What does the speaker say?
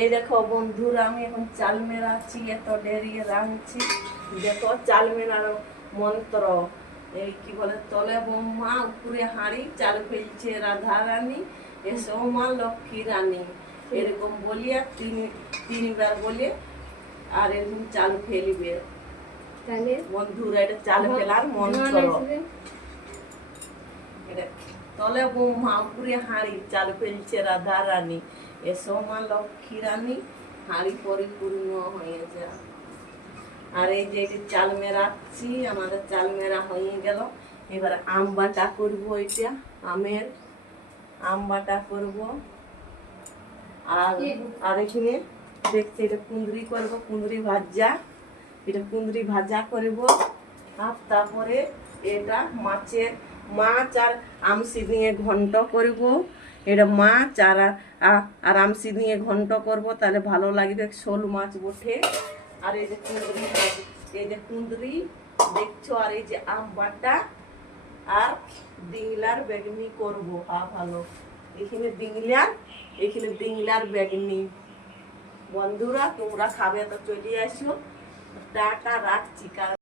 এই দেখো বন্ধুরা, আমি এখন চাল মেলাচ্ছি, এত দেরি রাঁধছি। দেখো চাল মেলার মন্ত্র, এই কি বলে, তলে বৌমা উপরে হাঁড়ি, চাল ফেলছে রাধা রানী, এসো মা লক্ষ্মী রানী, এরকম বলিয়া তিনবার বলে আর এরকম চাল ফেলবে। তাহলে বন্ধুরা, এটা চাল ফেলার মন্ত্র। এটা তলে বৌমা উপরে হাঁড়ি, চাল ফেলছে রাধা রানী, এসো মা লক্ষ্মী রানী, হাঁড়ি পরিপূর্ণ হয়ে যায়। আর এই যে চাল মেরাচ্ছি, আমাদের চাল মেরা হয়ে গেল। এবার আম বাটা করবো, এটা আমের আম বাটা করব। আর এখানে দেখছি এটা কুঁদরি করবো, কুঁদরি ভাজা, এটা কুঁদরি ভাজা করব। আর তারপরে এটা মাছ আর আমসি দিয়ে ঘন্ট করব। এটা মাছ আর আমসি দিয়ে ঘন্ট করব, তাহলে ভালো লাগবে, শোল মাছ বটে। আর এই যে কুঁদরি দেখছো, আর এই যে আম বাটা আর ডিংলার বেগনি করব। ভালো, এখানে ডিংলার বেগনি। বন্ধুরা, তোমরা খাবে তো চলে আসো। টাটা, রাখছি।